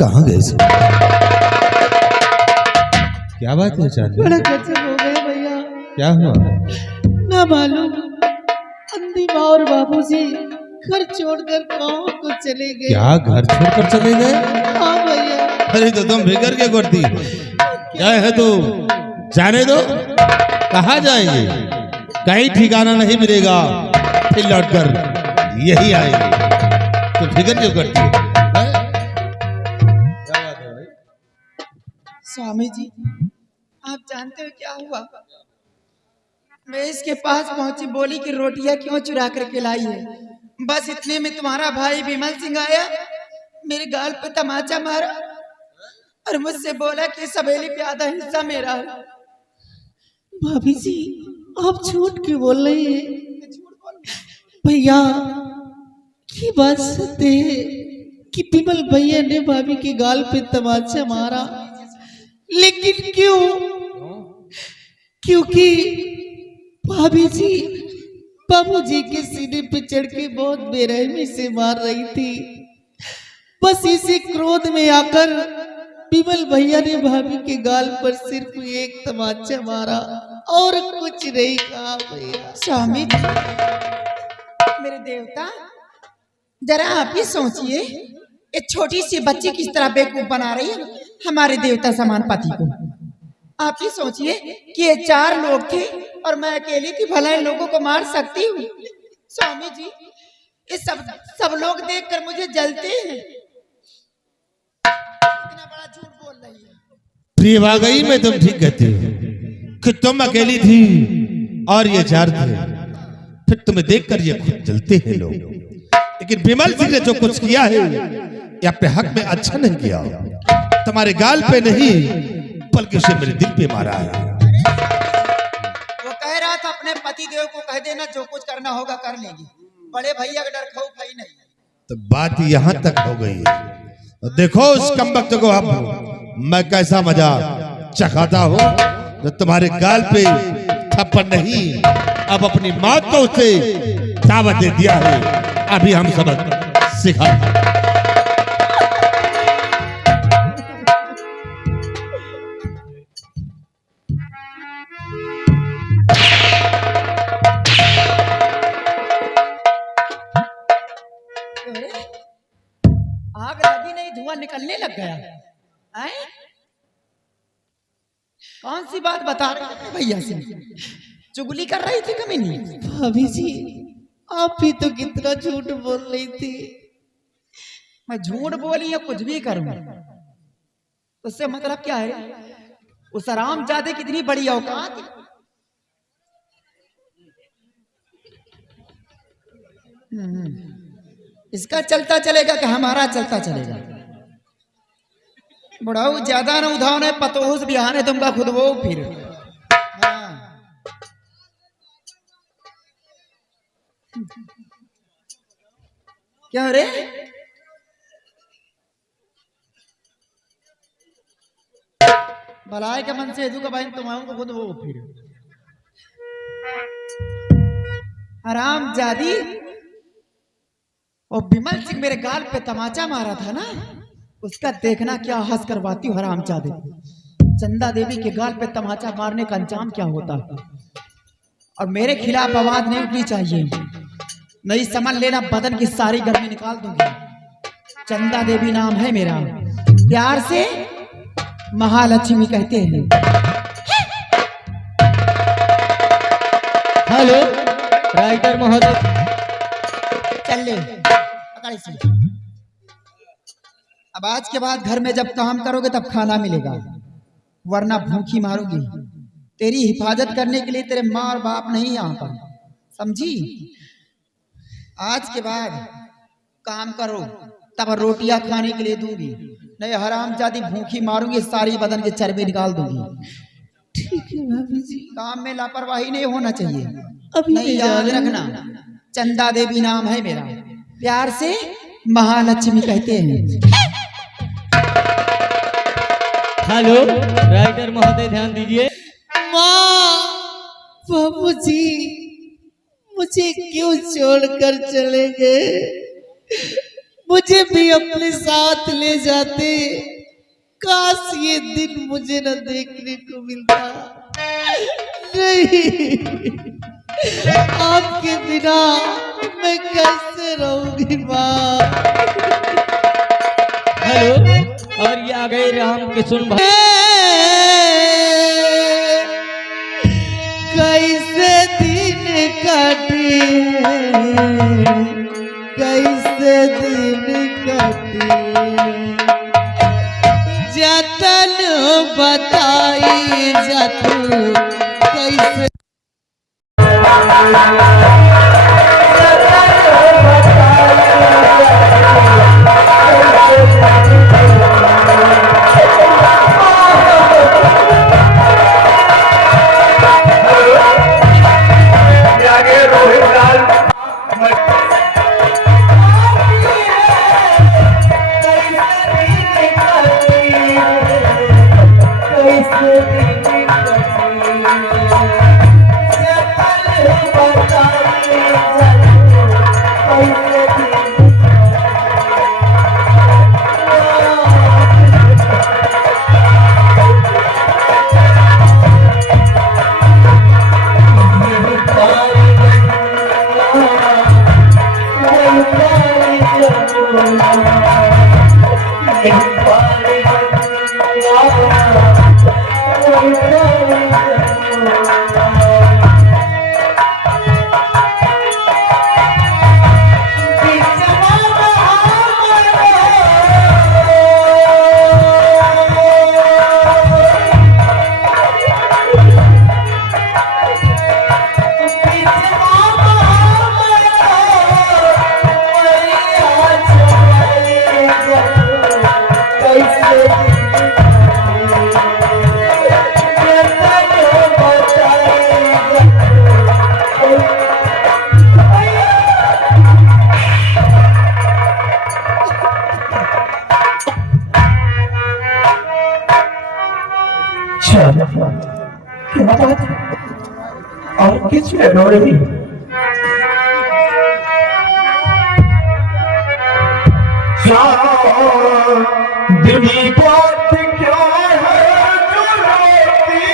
कहाँ गए सब? क्या बात है चांदी? बड़ा गजब हो गया भैया। क्या हुआ? ना मालूम अंधी माँ और बाबूजी घर छोड़कर गाँव को चले गए। क्या घर छोड़कर चले गए? हाँ भैया। अरे तो तुम फिकर के करती क्या है तो जाने दो। कहाँ जाएंगे? कहीं ठिकाना नहीं मिलेगा, फिर लौटकर यही आएंगे। तो फिकर क्यों करती है? स्वामी जी आप जानते हो क्या हुआ? मैं इसके पास पहुंची, बोली कि रोटियां क्यों चुरा करके लाई है। बस इतने में तुम्हारा भाई विमल सिंह आया, मेरे गाल पे तमाचा मारा और मुझसे बोला कि सवेली पे आधा हिस्सा मेरा है। भाभी जी आप झूठ क्यों बोल रही है? भैया की बात सत्य है कि विमल भैया ने भाभी के गाल पे तमाचा मारा, लेकिन क्यों? क्योंकि भाभी जी बाबूजी के सीने पे चढ़ के बहुत बेरहमी से मार रही थी। बस इसी क्रोध में आकर विमल भैया ने भाभी के गाल पर सिर्फ एक तमाचा मारा और कुछ नहीं कहा। भैया स्वामी जी मेरे देवता जरा आप ही सोचिए, एक छोटी सी बच्ची किस तरह बेवकूफ बना रही है हमारे देवता समान पति को। आप ही सोचिए कि ये 4 लोग थे और मैं अकेली थी, भला इन लोगों को मार सकती हूँ? स्वामी जी ये सब लोग देखकर मुझे जलते हैं। इतना बड़ा झूठ बोल रही है। प्रिय वाकई में तुम ठीक कहती हो कि तुम अकेली थी और ये 4 थे, फिर तुम्हें देखकर ये खुद जलते हैं लोग। लेकिन विमल सिंह ने जो कुछ किया है ये अपने हक में अच्छा नहीं किया। तुम्हारे गाल पे नहीं बल्कि उसे मेरे दिल पे मारा है। वो कह रहा था अपने पति देव को कह देना जो कुछ करना होगा कर लेगी, बड़े भैया का डर खौफ है नहीं। तो बात यहाँ तक हो गई है। देखो उस कमबख्त को अब मैं कैसा मजा चखाता हूँ जो तुम्हारे गाल पे थप्पड़ नहीं अब अपनी मौत को उसे दावत दे दिया है। अभी हम सबक सिखा। आग लगी नहीं धुआं निकलने लग गया है? कौन सी बात बता रहे हैं भैया से? चुगली कर रही थी कभी नहीं? भाभी जी आप भी तो कितना झूठ बोल रही थी। मैं झूठ बोली या कुछ भी करूं उससे मतलब क्या है? उस हरामजादे की कितनी बड़ी औकात। इसका चलता चलेगा कि हमारा चलता चलेगा? बुढ़ाऊ ज्यादा न उधाव ने पतोस बिहाने तुमका खुद वो फिर। हाँ। क्या रे? भलाई के मन से का भाई तुम्हारे को खुद वो फिर। हराम जादी और विमल सिंह मेरे गाल पे तमाचा मारा था ना, उसका देखना क्या हंस करवाती हूँ हराम जादी। चंदा देवी के गाल पे तमाचा मारने का अंजाम क्या होता है? और मेरे खिलाफ आवाज नहीं उठनी चाहिए, नहीं समझ लेना बदन की सारी गर्मी निकाल दूंगी। चंदा देवी नाम है मेरा, प्यार से महालक्ष्मी कहते हैं। हेलो राइटर महोदय। चल ले पकड़ से। अब आज के बाद घर में जब काम करोगे तब खाना मिलेगा, वरना भूखी मारोगी। तेरी हिफाजत करने के लिए तेरे माँ और बाप नहीं यहाँ पर, समझी? आज के बाद काम करो तब रोटियां खाने के लिए दूंगी, नहीं हरामजादी भूखी मारूंगी, सारी बदन के चर्बी निकाल दूंगी। ठीक है भाभी जी। काम में लापरवाही नहीं होना चाहिए। अभी नहीं याद रखना, चंदा देवी नाम है मेरा, प्यार से महालक्ष्मी कहते हैं। हेलो राइटर महोदय ध्यान दीजिए। माँ बाबूजी मुझे क्यों छोड़कर चले गए? मुझे भी अपने साथ ले जाते। काश ये दिन मुझे न देखने को मिलता। नहीं, आपके बिना मैं कैसे रहूंगी माँ। हेलो, और ये आ गए राम किशुन भाई। कैसे दिन कटे, कैसे दिन कटे, जतन बताई जतू कैसे क्या बात है? और किस में रो रही? दुनिया बात क्या है जो रोती?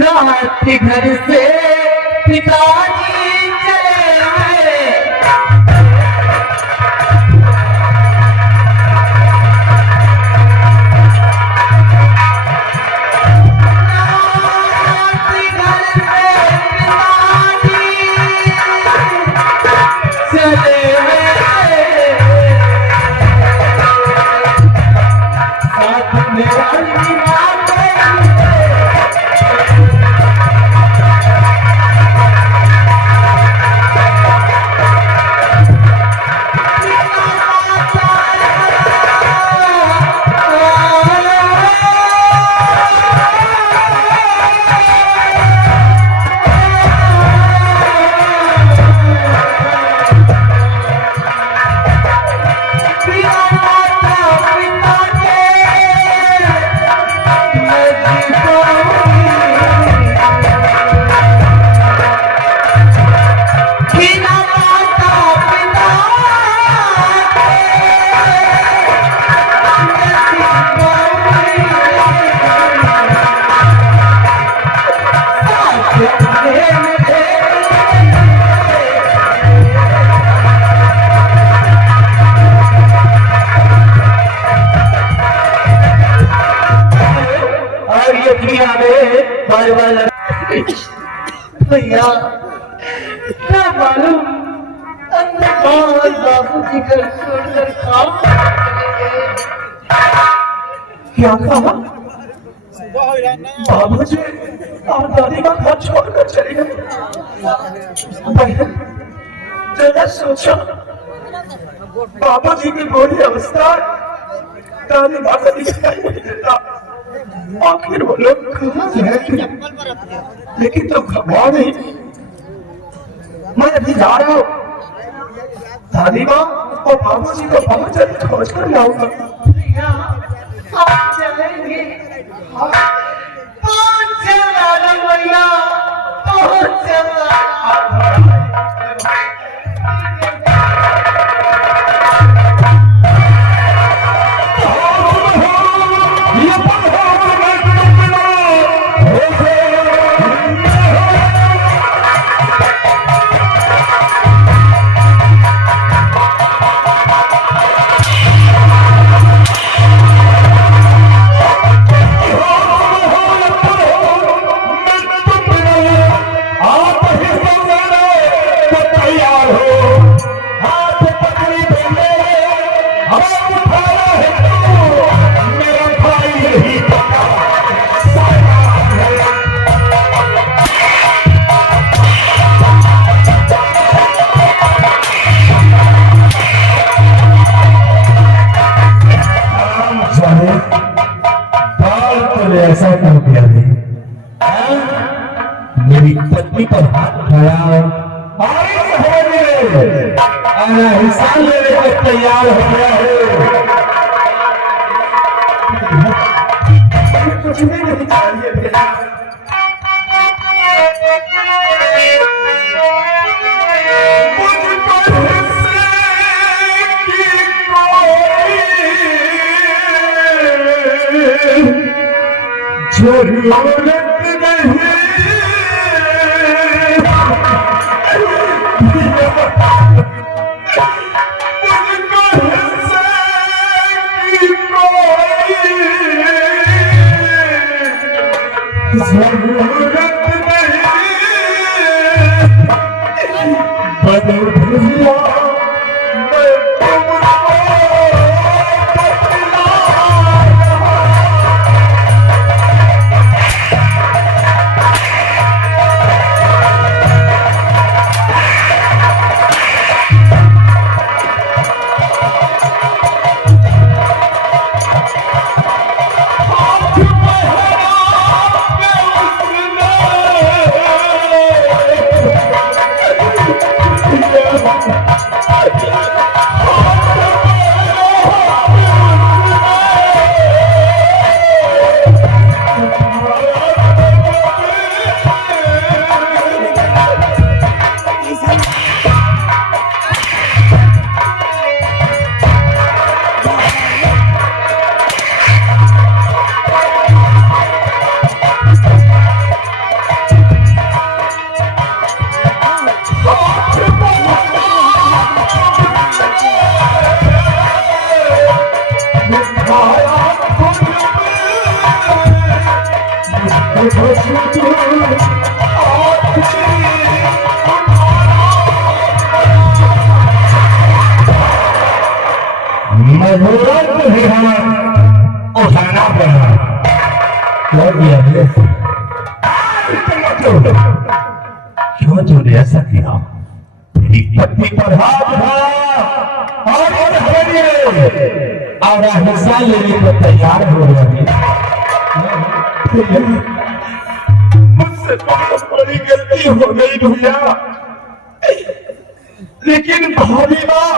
रात घर से पिताजी चले भैया क्या मालूम बाबूजी घर छोड़कर क्या कहा बाबूजी और दादी माँ घर छोड़कर चले गए। जरा सोचो बाबूजी की बुरी अवस्था दादी माँ को दिखाई नहीं देता, आखिर वो लोग कहाँ जाएंगे। लेकिन तुम घबरा नहीं, मैं अभी जा रहा हूँ, दादी माँ और बाबूजी को बहुत जल्द खोज कर लाऊंगा। आप चलेंगे? बहुत जल्द भैया, बहुत जल्द। ऐसा क्यों किया मेरी पत्नी पर हाथ उठाया और हिसाब लेने को तैयार हो गया है। कुछ भी नहीं चाहिए जरूरत नहीं बदल भैया उठाना पड़ा क्यों तूने ऐसा किया? तेरी पत्नी पर हाथ उठाया और हिस्सा लेने को तैयार हो रही। मुझसे बहुत बड़ी गलती हो गई भैया, लेकिन भाभी माँ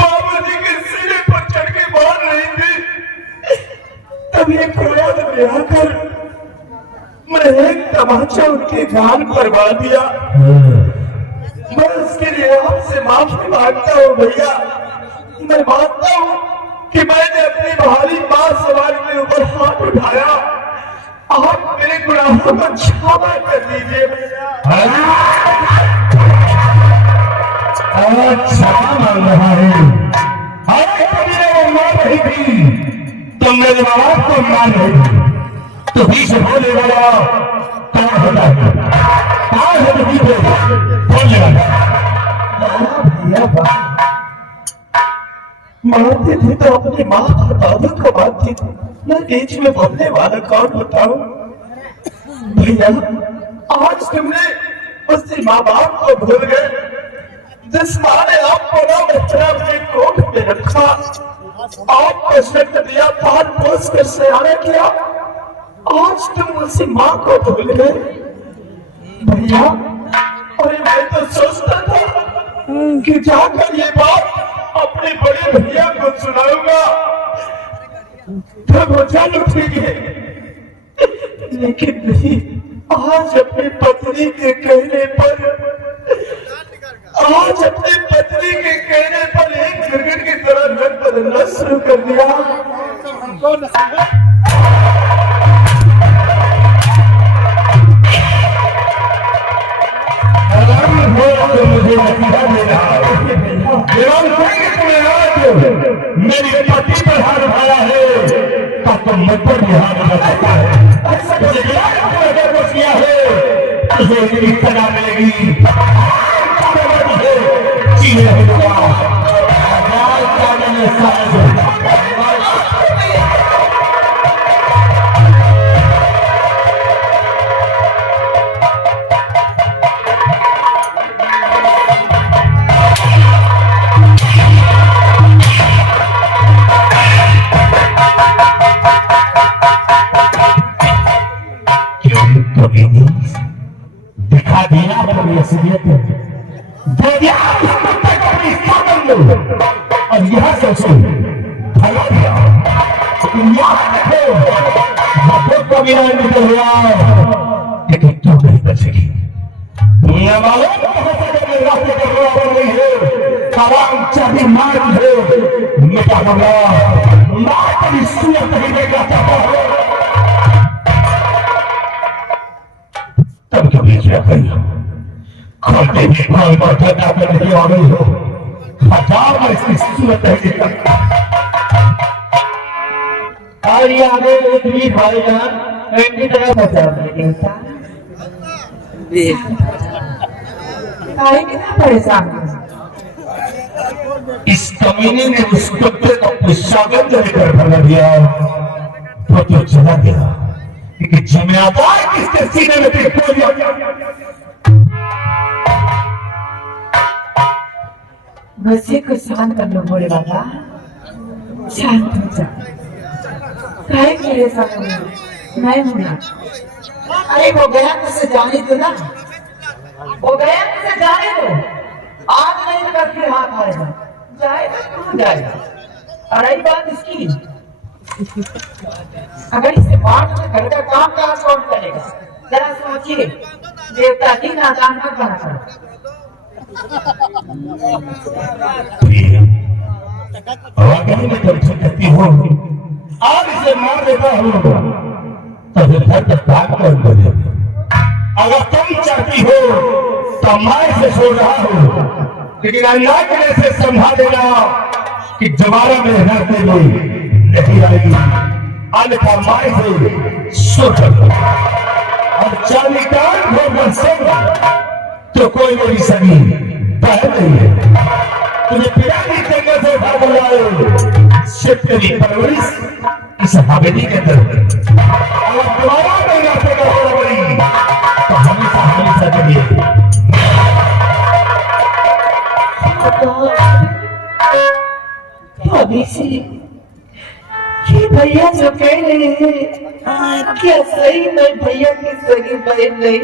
बाबूजी के सिरे पर चढ़ के बोल रही थी, तब ये क्रोध में आकर मैं एक तमाचा उनके गाल पर मार दिया। मैं उसके लिए आपसे माफी मांगता हूँ भैया। मैं मानता हूँ कि मैंने अपनी भारी मां सवार के ऊपर हाथ उठाया, आप मेरे गुनाहों को क्षमा कर दीजिए भैया। क्षमा मांग रहा है। अरे कभी वो मार रही थी तो मेरे माँ बाप को मार रही थी, तो बीच बोले वाला कौन होता है? कौन है तो बोलने वाला? भैया मारते थे तो अपनी माँ और दादा को मारते थे, मैं बीच में बोलने वाला कौन होता हूँ? भैया आज तुमने उससे माँ बाप को भूल गए जिस माँ ने आपको ना बच्चा अपने कोख में रखा, आपको शक्त दिया, पाल पोस कर सयाना किया, आज तुम उसी माँ को भूल गए भैया। अरे मैं तो सोचता था कि जाकर ये बात अपने बड़े भैया को सुनाऊंगा तब वो जान उठेंगे, लेकिन नहीं। आज अपनी पत्नी के कहने पर एक गिरगिट की तरह रंग बदलना शुरू कर दिया। तो मुझे नसीहा दे रहा है, मेरी पति पर हाथ उठाया है तो तुम मुझ पर भी हाथ उठा सकता है। तुझे किया है तुझे मेरी सजा मिलेगी। दिखा दिया अपनी असलियत दे दिया और यह सोचो भला दिया को भी नहीं निकल गया, लेकिन तू नहीं बचेगी। दुनिया वालों रास्ते पर बराबर नहीं है, तमाम चाबी मार है मिटा होगा मार कभी सूरत नहीं देगा तब कभी क्या करिए खोलते ही खोल पर ठंडा कर नहीं आ गई हो, हजार में इसकी सूरत है। और ये आगे एक भी भाईजान की तरह बचा कितना परेशान इस कमीने ने उस कुत्ते को सौगंध लेकर भगा दिया तो चला गया, क्योंकि जिम्मेदार किसके सीने में टिक गया। बच्चे को शांत कर लो बोले बाबा, शांत हो जा। काहे मेरे साथ नहीं होना? अरे वो गया तुझसे जाने दो ना, वो गया तुझसे जाने दो। आज नहीं तो कल फिर हाथ आएगा, जाएगा क्यों जाएगा। और आई बात इसकी, अगर इसे मार तो घर का काम कौन करेगा? जरा सोचिए, देवता की नादान मत बना कर। में जब कहती हो आज इसे मार देता हूँ तो फिर घर तक भाग कर बोले। अगर तुम चाहती हो तो मैं इसे छोड़ रहा हूँ, लेकिन अल्लाह के लिए इसे समझा देना कि दोबारा मेरे घर पे नहीं आएगी। अन्यथा मैं इसे सोच और चाली कान भोग तो कोई मेरी सगी बहन नहीं है। तुझे पिरानी जंगल से उठा बुलाए शेतकरी परवरिश इस हवेली के अंदर अगर दोबारा कोई रास्ते का हो पड़ी तो हमेशा के लिए अभी से ये भैया जो कह रहे हैं क्या सही में भैया की सगी बहन नहीं?